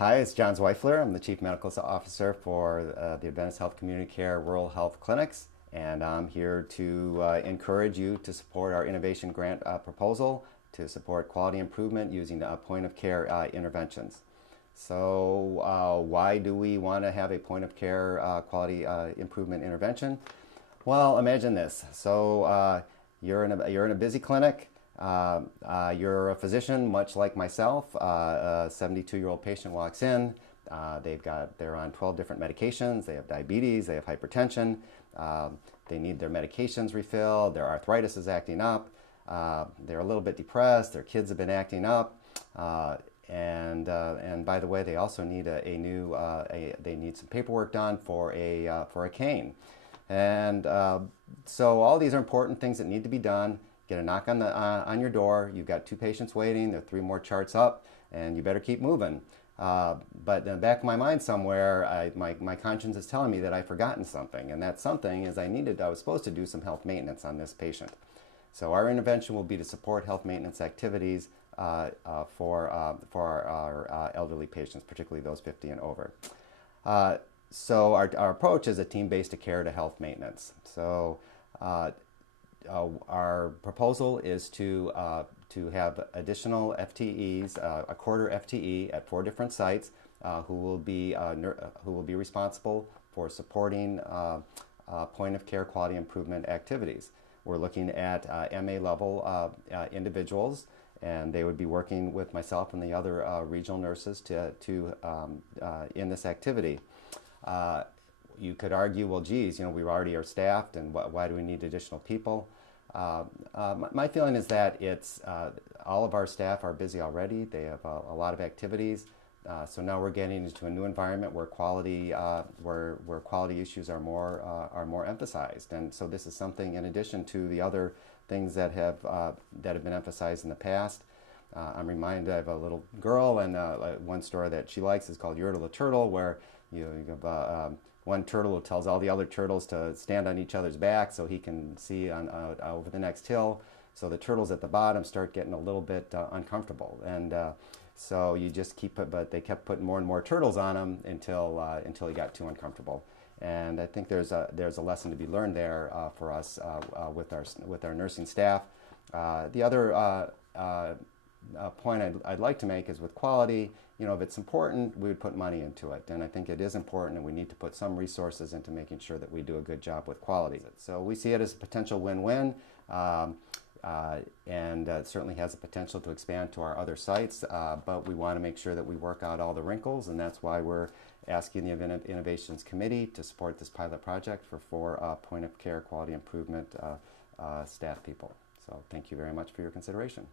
Hi, it's John Zweifler. I'm the Chief Medical Officer for the Adventist Health Community Care Rural Health Clinics, and I'm here to encourage you to support our innovation grant proposal to support quality improvement using point of care interventions. So why do we want to have a point of care quality improvement intervention? Well, imagine this. So you're in a busy clinic. You're a physician, much like myself. A 72-year-old patient walks in. They're on 12 different medications. They have diabetes. They have hypertension. They need their medications refilled. Their arthritis is acting up. They're a little bit depressed. Their kids have been acting up. And by the way, they also need they need some paperwork done for a cane. And so all these are important things that need to be done. Get a knock on your door. You've got two patients waiting. There are three more charts up, and you better keep moving. But in the back of my mind somewhere, my conscience is telling me that I've forgotten something, and that something is I was supposed to do some health maintenance on this patient. So our intervention will be to support health maintenance activities for our elderly patients, particularly those 50 and over. So our approach is a team-based care to health maintenance. So our proposal is to have additional FTEs, a quarter FTE at 4 different sites, who will be responsible for supporting point of care quality improvement activities. We're looking at MA level individuals, and they would be working with myself and the other regional nurses in this activity. You could argue, well, geez, we already are staffed, and why do we need additional people? My feeling is that all of our staff are busy already. They have a lot of activities. So now we're getting into a new environment where quality issues are more emphasized. And so this is something in addition to the other things that have been emphasized in the past. I'm reminded I have a little girl, and one story that she likes is called Yertle the Turtle, where you have one turtle who tells all the other turtles to stand on each other's back so he can see over the next hill. So the turtles at the bottom start getting a little bit uncomfortable, and so you just but they kept putting more and more turtles on him until he got too uncomfortable. And I think there's a lesson to be learned there for us with our nursing staff. The other point I'd like to make is with quality, if it's important, we would put money into it. And I think it is important, and we need to put some resources into making sure that we do a good job with quality. So we see it as a potential win-win, and it certainly has the potential to expand to our other sites, but we want to make sure that we work out all the wrinkles, and that's why we're asking the Innovations Committee to support this pilot project for 4 point of care quality improvement staff people. So thank you very much for your consideration.